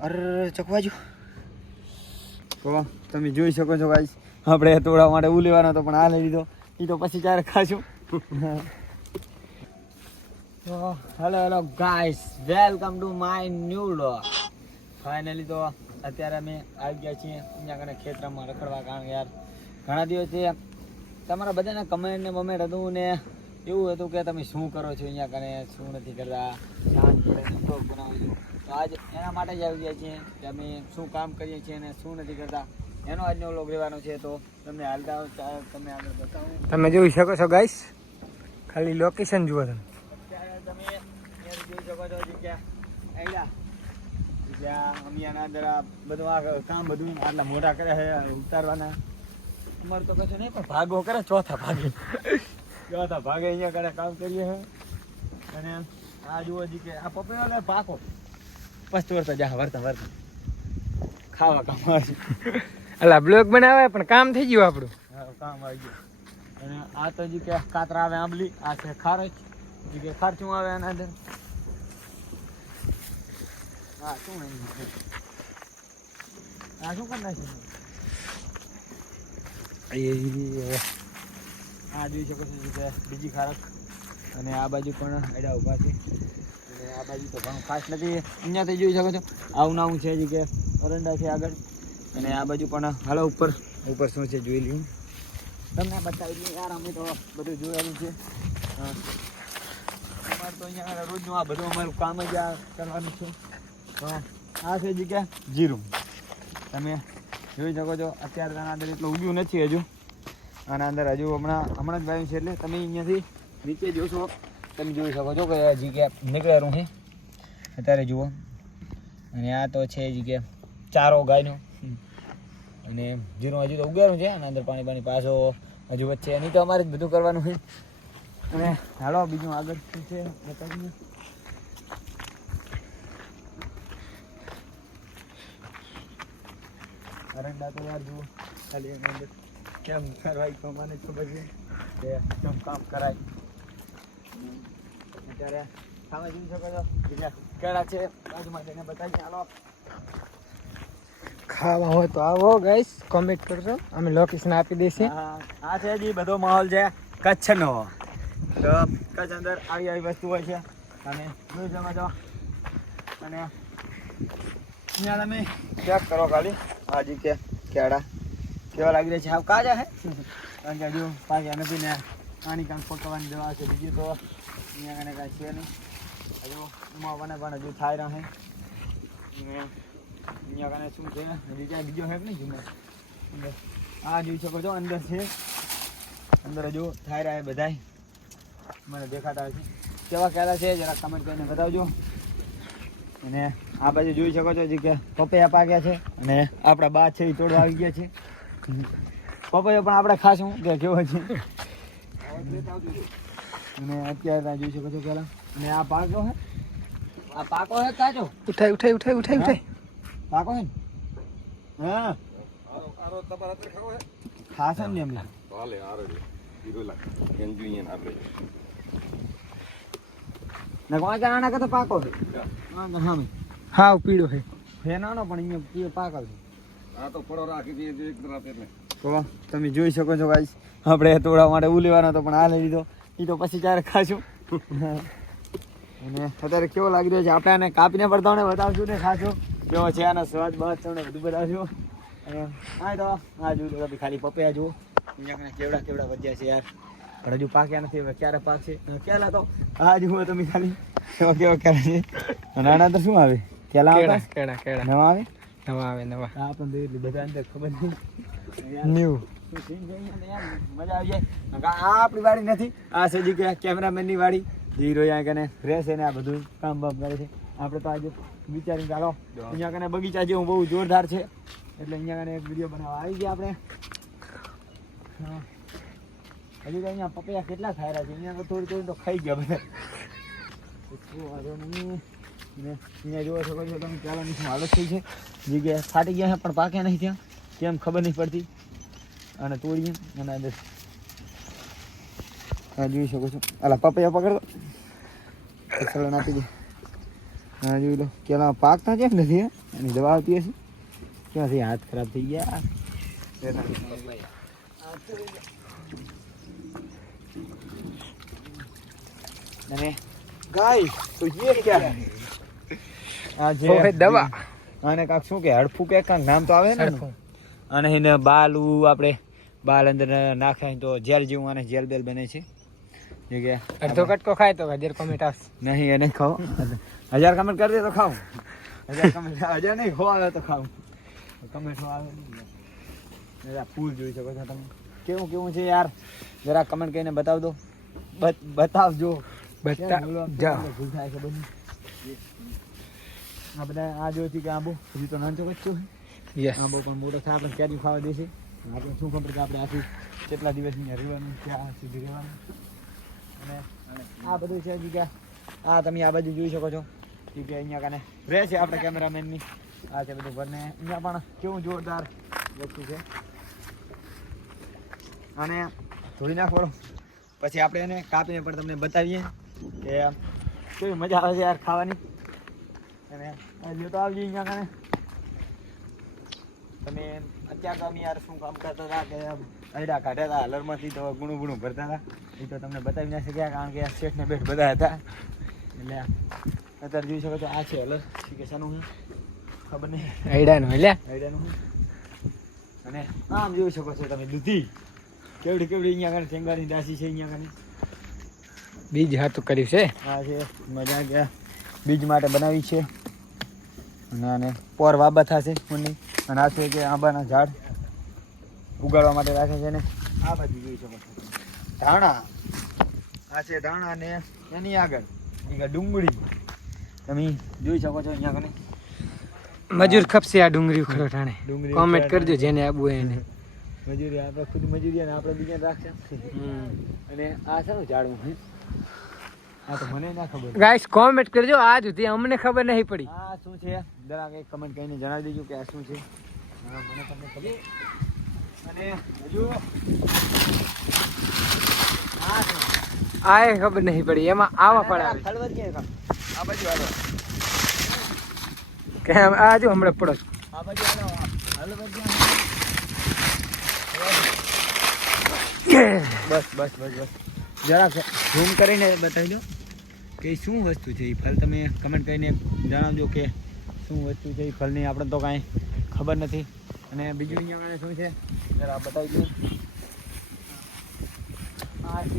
અરે ચકવાજો તો તમે જોઈ શકો છો ગાઈસ, આપણે તોડવા માટે ઉ લેવાનો હતો પણ આ લઈ લીધો. એ તો પછી ક્યારે ખાશું. તો hello guys, welcome to my new vlog. Finally તો અત્યારે અમે આવી ગયા છીએ અહીંયા કને ખેતરમાં રખડવા. કારણ કે યાર ઘણા દિવસથી તમારા બધાને કમેન્ટ ને બમેન્ટ હતું ને એવું હતું કે તમે શું કરો છો અહીંયા કને, શું નથી કરતા, શાંત પડે બ્લોગ બનાવો છો. તો આજ એના માટે જ આવી ગયા છીએ કે અમે શું કામ કરીએ છીએ અને શું નથી કરતા, એનો આજનો વ્લોગ રહેવાનો છે. તો તમને હાલતા તમે આગળ બતાવો. તમે જોઈ શકો છો ગાઈસ, ખાલી લોકેશન જુઓ તમે. અત્યારે તમે જોઈ શકો છો જ્યાં અહીંયા જ્યાં અમિયાના અંદર આ બધું આ કામ બધું આટલા મોટા કરે છે ઉતારવાના. અમારે તો કશું નહીં પણ ભાગો કરે, ચોથા ભાગે અહીંયા કરે કામ કરીએ છે. અને આ જુઓ જી કે આ પપૈયો પાકો પછી વર્તા જા વર્તા ખાવા કામ આવે. અલા બ્લોગ બનાવે પણ કામ થઈ ગયું આપણું. હા કામ આવી ગયું. અને આ તો જી કે કાતરા આવે આંબલી, આ છે ખારચ જી કે ખારચું આવે એના અંદર. હા શું આ શું કરી નાખ્યું? આ જોઈ શકો છો કે બીજી ખારક. અને આ બાજુ પણ એડા ઊભા છે. અને આ બાજુ તો ઘણું ખાસ નથી. અહીંયાથી જોઈ શકો છો આવું નાવું છે કે અરંડા છે આગળ. અને આ બાજુ પણ હાલો ઉપર શું છે જોઈ લઈએ, તમને બતાવી દઈએ. યાર અમે તો બધું જોયેલું છે. અમારે તો અહીંયા રોજનું આ બધું અમારું કામ જ આ કરવાનું છે. તો આ છે કે જીરું તમે જોઈ શકો છો. અત્યારે આના અંદર એટલું ઉગ્યું નથી હજુ. આના અંદર હજુ હમણાં જ વાવ્યું છે. એટલે તમે અહીંયાથી નીચે જોશો, તમે જોઈ શકો છો કે હજી કે નીકળેલું છે અત્યારે જુઓ. અને આ તો છે હજી કે ચારો ગાયનો. અને જીરું હજુ તો ઉગેલું છે. આના અંદર પાણી પાછો હજુ વચ્ચે એની તો અમારે જ બધું કરવાનું છે. અને હાલો બીજું આગળ શું છે બતાવીએ. અરંડા તો યાર જુઓ ખાલી એની અંદર કેમ કરવાય તો મને ખબર છે કે કેમ કામ કરાય. અત્યારે સામે જોઈ શકો છો બીજા કેળા છે બાજુમાં તેને બતાવીએ. હાલો ખાવા હોય તો આવો ગાઈસ, કોમેન્ટ કરજો, અમે લોકેશન આપી દઈશું. આ છે જી બધો માહોલ છે કચ્છનો. તો કચ્છ અંદર આવી વસ્તુ હોય છે. અને જોઈ શકો છો. અને અહીંયા તમે ચેક કરો ખાલી હાજી કે કેળા કેવા લાગી રહ્યા છે. હાવ કાજા હે કારણ કે હજુ પાક્યા નથી ને આની કાંક પકવવાની દવા છે. બીજી તો અહીંયા કને કાંઈ છે નહીં. હજુ ઉમાવાને પણ હજુ થાય રહે. અહીંયા કને શું છે બીજો હે નહીં જૂનો અંદર. આ જોઈ શકો છો અંદર છે. અંદર હજુ થાય રહ્યા બધાય મને દેખાતા હોય છે. કેવા કેળા છે જરા કમેન્ટ કરીને બતાવજો. અને આ બાજુ જોઈ શકો છો કે પપૈયા પાક્યા છે. અને આપણા બા છે એ તોડવા આવી ગયા છે. પપૈયો પણ આપણે ખાશું કે કેવો છે. અને અત્યારે જોઈ શકો છો પેલા. અને આ પાકો હે, આ પાકો હે કાચો? ઉઠાઈ પાકો હે હા ખાસ ને એમ ના કોઈ કારણે કે તો પાકો છે. હા પીળો છે ફેનાનો પણ અહીંયા પાકો છે. આ તો ફળો રાખી દઈએ એક રાત એટલે. તો તમે જોઈ શકો છો ગાઈસ, આપણે તોડવા માટે ઉ લેવાનો હતો પણ આ લઈ લીધો. એ તો પછી ક્યારે ખાશું. અને અત્યારે કેવો લાગી રહ્યો છે આપણે આને કાપીને પડતા બતાવશું ને ખાશું કેવો છે આનો સ્વાદ બસ તમને બધું બતાવશું. અને આ તો આ જોયું ખાલી પપૈયા જુઓ અહીંયા કેવડા વધ્યા છે યાર. પણ હજુ પાક્યા નથી. હવે ક્યારે પાકશે ક્યાલા તો આ જુઓ તમે ખાલી કેવો ક્યારે છે. અને આના અંદર શું આવે કેળા નવા આવે હા પણ એટલી બધા અંદર ખબર નહીં. ન્યૂ મજા આવી જાય. આ આપણી વાડી નથી, આ છે કે કેમેરામેનની વાડી. હીરો અહીંયા કને ફ્રેશ છે ને આ બધું કામ બામ કરે છે. આપણે તો આજે વિચારીને ચાલો અહીંયા કને બગીચા જેવું બહુ જોરદાર છે એટલે અહીંયા કને એક વિડીયો બનાવવા આવી ગયા આપણે. હજુ તો અહીંયા પપૈયા કેટલા ખાયરા છે. અહીંયા તો થોડી તો ખાઈ ગયા બધા. અહીંયા જોવો છો તમે ચાલોની શું હાલત થઈ છે. જગ્યાએ ફાટી ગયા છે પણ પાક્યા નહીં ત્યાં કેમ ખબર નહીં પડતી. અને તોડીએ અને અંદર જોઈ શકો છો. અલા પપૈયા પકડો સળણ આપી દે. હા જોઈ લો કેળા પાકતા કેમ નથી હે એની દવા આવતી હશે ક્યાંથી હાથ ખરાબ થઈ ગયા અને ગાઈસ તો ये क्या है આ જે દવા આને કાક શું કે હડફું કે કાંક નામ તો આવે ને એનું? અને એને બાલું આપણે બાલ અંદર નાખાય તો જેલ જેવું અને જેલ બેલ બને છે જે કે અડધો કટકો ખાય તો 1000 કોમેન્ટ આવશે. નહીં એને ખાઓ 1000 કમેન્ટ કરી દે તો ખાવું 1000 કમેન્ટ 1000 નહીં ખવાવે તો ખાવું કમેન્ટ આવે જરા ફૂલ જોઈ શકો છો તમે કેવું કેવું છે યાર જરા કમેન્ટ કરીને બતાવ દો બતાવજો ભૂલ થાય છે બધું આ બધા આ જોઈતી કે આંબો હજી તો નાનચો બચ્ચો છે યસ આંબો પણ મોટો થાય આપણે ક્યાંથી ખાવા દેશે આપણે શું ખબર કે આપણે આથી કેટલા દિવસની રહેવાનું ક્યાં સુધી રહેવાનું અને આ બધું છે જગ્યા આ તમે આ બાજુ જોઈ શકો છો કે અહીંયા કને રહે છે આપણે કેમેરામેનની આ છે બધું ઘરને અહીંયા પણ કેવું જોરદાર વસ્તુ છે અને ધોઈ નાખો પછી આપણે એને કાપીને પણ તમને બતાવીએ કે કેવી મજા આવે છે યાર ખાવાની અને જો તો આવજો અહીંયા કને તમે અત્યારે તો અમે યાર શું કામ કરતા હતા કે અડા કાઢ્યા હતા હલરમાંથી તો ગુણું ગુણું ભરતા હતા એ તો તમને બતાવી ના શક્યા કારણ કે શેઠને બેઠ બધા હતા એટલે અત્યારે જોઈ શકો છો આ છે હલર કે શાનું છે ખબર નહીં આઈડાનું આઈડિયાનું અને આમ જોઈ શકો છો તમે દૂધી કેવડી કેવડી અહીંયા કને ટેંગાની દાસી છે અહીંયા કને બીજ હાથું કર્યું છે. આ છે મજા ગયા બીજ માટે બનાવી છે અને આને પોર વાબા થશે મને અને આ છે કે આંબાના ઝાડ ઉગાડવા માટે રાખે છે ને આ બાજુ જોઈ શકો છો ધાણા આ છે ધાણા ને એની આગળ ડુંગળી તમે જોઈ શકો છો અહીંયા કને મજૂર ખપશે આ ડુંગળી ખરો ઠાણે. ડુંગળી કોમેન્ટ કરજો જેને આબુ એને. મજૂરી આપણે ખુદ મજૂરી અને આપણે બીજા રાખશે અને આ શાનું ઝાડવું છે આ તો મને ના ખબર ગાઈસ કોમેન્ટ કરજો આજ સુધી અમને ખબર નહીં પડી. આ શું છે જરાક એક કમેન્ટ કરીને જણાવી દેજો કે આ શું છે હા મને તમને ખબર અને હજુ આ શું આ એ ખબર નહીં પડી એમાં આવા ફળ આવે ખળવત ક્યાં આ બાજુ હાલો કે આ જો હમણાં પડો આ બાજુ હાલો હળવદ બસ બસ બસ બસ જરાક ઝૂમ કરીને બતાવી દો કે શું વસ્તુ છે એ ફળ તમે કમેન્ટ કરીને જણાવજો કે શું વસ્તુ છે એ ફળની આપણે તો કાંઈ ખબર નથી અને બીજું અહીંયા આગળ શું છે જરા બતાવી દો આ છે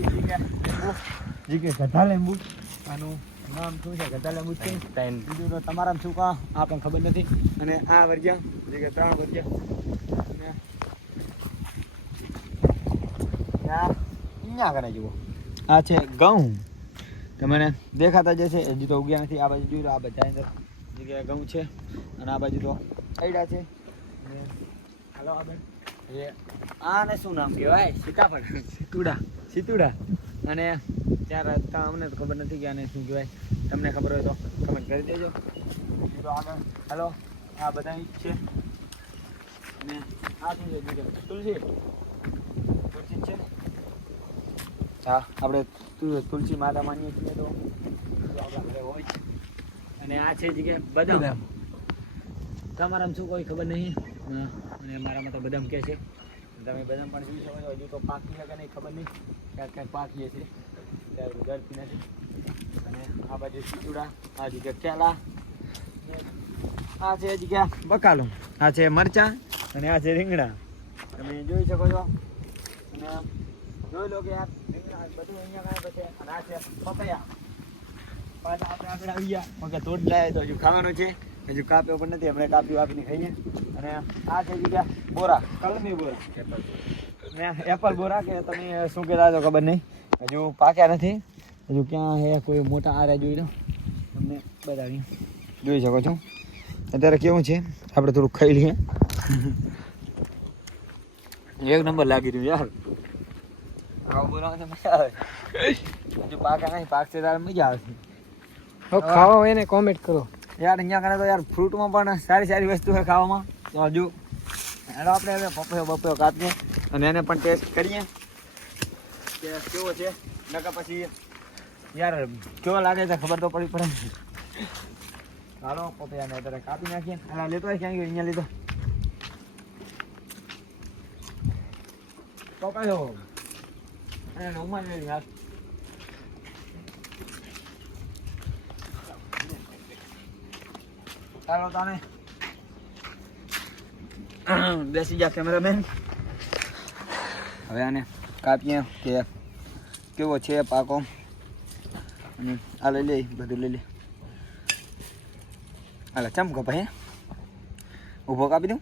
જી કે ગધા લીંબુ આનું નામ શું છે ગધા લીંબુ છે બીજું તો તમારા શું કા આપણને ખબર નથી અને આ વર્જ્યા જે કે 3 વર્જ્યા અને અહીંયા કરે જુઓ આ છે ઘઉં તમને દેખાતા જ છે હજી તો ઉગ્યા નથી આ બાજુ જોઈ લો આ બધા અંદર જગ્યાએ ઘઉં છે અને આ બાજુ તો આઈડા છે હાલો આગળ એ આને શું નામ કહેવાય સીતાફળ સીતુડા અને ત્યારે અમને તો ખબર નથી કે આને શું કહેવાય તમને ખબર હોય તો કમેન્ટ કરી દેજો તો આગળ હાલો આ બધા છે અને આ શું છે તુલસી છે હા આપણે તુલસી માતા માનીએ છીએ તો આપણે હોય છે અને આ છે જગ્યાએ બદામ તમારામાં શું કોઈ ખબર નહીં અને મારામાં તો બદામ કહે છે તમે બદામ પણ જોઈ શકો છો હજુ તો પાકી કે નહીં ખબર નહીં ક્યાંક ક્યાંક પાકીએ છીએ ત્યારે ડરતી નથી અને આ બાજુ ચીચુડા આ જગ્યા કેળા આ છે જગ્યા બકાલો આ છે મરચાં અને આ છે રીંગણા તમે જોઈ શકો છો અને જોઈ લો કે યાર બધું અહીંયા કાંઈ પછી અને આ છે પપૈયા પાછા આપણે આગળ આવી ગયા મગર તોડ લાવે તો હજુ ખાવાનું છે હજુ કાપ્યો પણ નથી આપણે કાપ્યું આપીને ખાઈએ અને આ છે જગ્યા બોરા કલમી બોરા એપલ બોરા કે તમે શું કહેતા તો ખબર નહીં હજુ પાક્યા નથી હજુ ક્યાં હે કોઈ મોટા આરે જોઈ લો તમને બતાવી જોઈ શકો છો અત્યારે કેવું છે આપણે થોડુંક ખાઈ લઈએ એક નંબર લાગી રહ્યું યાર આવું બોલાવને મજા આવે હજુ પાકા નહીં પાકશે ત્યારે મજા આવશે ખાવા હોય ને કોમેન્ટ કરો યાર અહીંયા કરે તો યાર ફ્રૂટમાં પણ સારી સારી વસ્તુ છે ખાવામાં તો હજુ એનો આપણે હવે પપૈયો કાપીએ અને એને પણ ટેસ્ટ કરીએ કે કેવો છે નકર પછી યાર કેવો લાગે છે ખબર તો પડી પડે ચાલો પપૈયાને અત્યારે કાપી નાખીએ. હા લેતો હોય ક્યાં ગયો? અહીંયા લીધો પપાયો અને ઉમા લઈ યાર. ચાલો તાને બેસી જા કેમેરામેન. હવે આને કાપીએ કે કેવો છે પાકો. અને આ લઈ લે, બધું લઈ લે. હાલે ચમ કપાય ઊભો કાપી દઉં.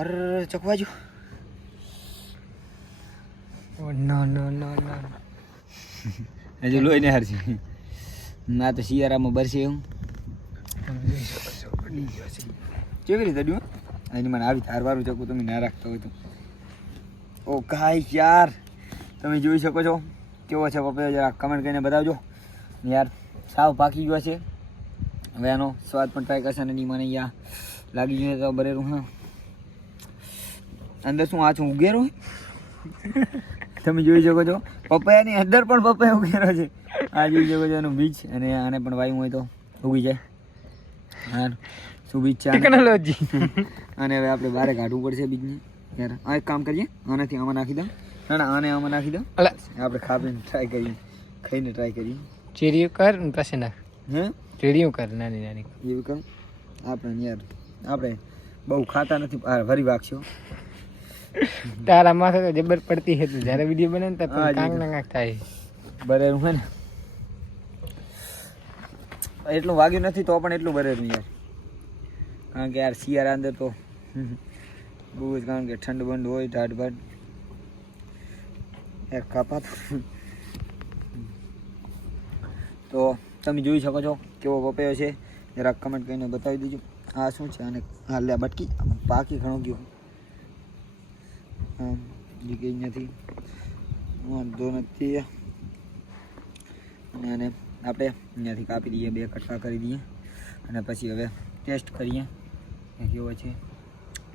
અરે ચકવાજો. નો નો નો નો હજુ લોહી ને હારશે. ના તો શિયાળામાં બરશે એવું. કેવી રીતે ડ્યું એની મને આવી ધારવારું ચકું તમે ના રાખતા હોય તો. ઓ ગાઈસ યાર તમે જોઈ શકો છો કેવો છે પપૈયો. જરા કમેન્ટ કરીને બતાવજો યાર. સાવ પાકી ગયો છે. હવે આનો સ્વાદ પણ ટ્રાય કરશે અને મને અહીંયા લાગી ગયું તો બરેરું. હા અંદર શું આ છું ઉગેરો તમે જોઈ શકો છો. પપૈયાની અંદર પણ પપૈયા ઉગેરો છે. આ જોઈ શકો છો એનું બીજ. અને આને પણ વાયું હોય તો ઉગી જાય. હા શું બીજ છે ટેકનોલોજી. અને હવે આપણે બહાર કાઢવું પડશે બીજને યાર. આ એક કામ કરીએ, આનાથી આમાં નાખી દઉં. ના ના આને આમાં નાખી દઉં. આપણે ખાઈને ટ્રાય કરીએ, ખાઈને ટ્રાય કરીએ. ચેરીઓ કર ને પછી નાખ. હે ચેરીઓ કર નાની નાની. એવું કહું આપણે યાર. આપણે બહુ ખાતા નથી. વરી વાગશો તારા માથે તો જબર પડતી હતી જ્યારે વિડીયો બને ને તો હા, કાંગ નાંગ થાય. બરેરું હે ને એટલું વાગ્યું નથી તો પણ એટલું બરેરું યાર. કારણ કે યાર શિયાળા અંદર તો બહુ જ, કારણ કે ઠંડ બંધ હોય ઢાઢ ભાટ એક કાપાત. તો તમે જોઈ શકો છો કેવો પપૈયો છે. જરાક કમેન્ટ કરીને બતાવી દેજો. આ શું છે? અને હા લે બટકી પાકી ઘણો ગયો. હા લીકેજ નથી, વાંધો નથી. અને આને આપણે અહીંયાથી કાપી દઈએ, 2 કટકા કરી દઈએ અને પછી હવે ટેસ્ટ કરીએ કે કેવો છે.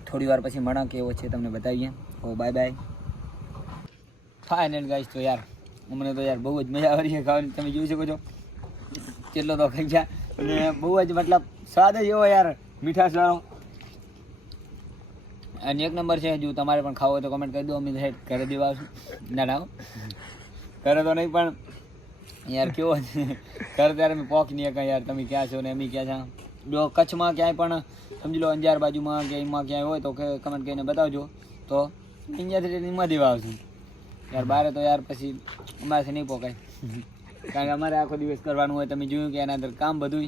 થોડી વાર પછી મળા કેવો છે તમને બતાવીએ. ઓ બાય બાય. ફાઇનલ ગાઈસ તો યાર અમને તો યાર બહુ જ મજા આવી છે ખાવાની. તમે જોઈ શકો છો કેટલો તો ખાઈ ગયા. અને બહુ જ મતલબ સ્વાદ જ એવો યાર મીઠાશવાળો. અને 1 નંબર છે. જો તમારે પણ ખાવો હોય તો કમેન્ટ કરી દો, અમે સાઈડ ઘરે દેવા આવશું. ના ના કરે તો નહીં પણ યાર કેવો છે ઘરે ત્યારે અમે પોક નહીં કાંઈ યાર. તમે ક્યાં છો ને અમે ક્યાં છો. જો કચ્છમાં ક્યાંય પણ સમજી લો અંજાર બાજુમાં કે એમાં ક્યાંય હોય તો કમેન્ટ કરીને બતાવજો. તો અહીંયાથી એમાં દેવા આવશું યાર. બારે તો યાર પછી અમારાથી નહીં પોકાય. કારણ કે અમારે આખો દિવસ કરવાનું હોય. તમે જોયું કે એના અંદર કામ બધું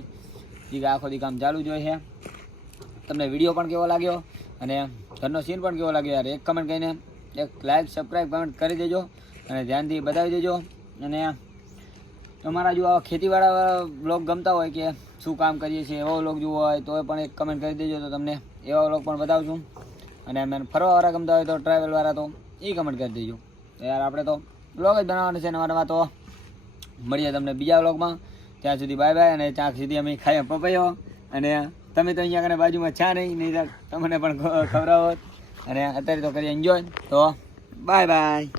આખો દી કામ ચાલુ જ હોય છે. તમને વિડીયો પણ કેવો લાગ્યો અને ઘરનો સીન પણ કેવો લાગ્યો યાર એક કમેન્ટ કરીને એક લાઈક સબસ્ક્રાઈબ કમેન્ટ કરી દેજો અને ધ્યાનથી બતાવી દેજો. અને તમારા જો આવા ખેતીવાળા બ્લોગ ગમતા હોય કે શું કામ કરીએ છીએ એવો બ્લોગ જોવો હોય તો પણ એક કમેન્ટ કરી દેજો. તો તમને એવા બ્લોગ પણ બતાવશું. અને મને ફરવાવાળા ગમતા હોય તો ટ્રાવેલવાળા તો એ કમેન્ટ કરી દેજો. યાર આપણે તો બ્લોગ જ બનાવવાનો છે નવા નવા. તો મળીએ તમને બીજા બ્લોગમાં. ત્યાં સુધી બાય બાય. અને ત્યાં સુધી અમે ખાઈએ પપૈયો. અને તમે તો અહીંયા કને બાજુમાં છા નહીં તમને પણ ખવડાવો. અને અત્યારે તો કરીએ એન્જોય. તો બાય બાય.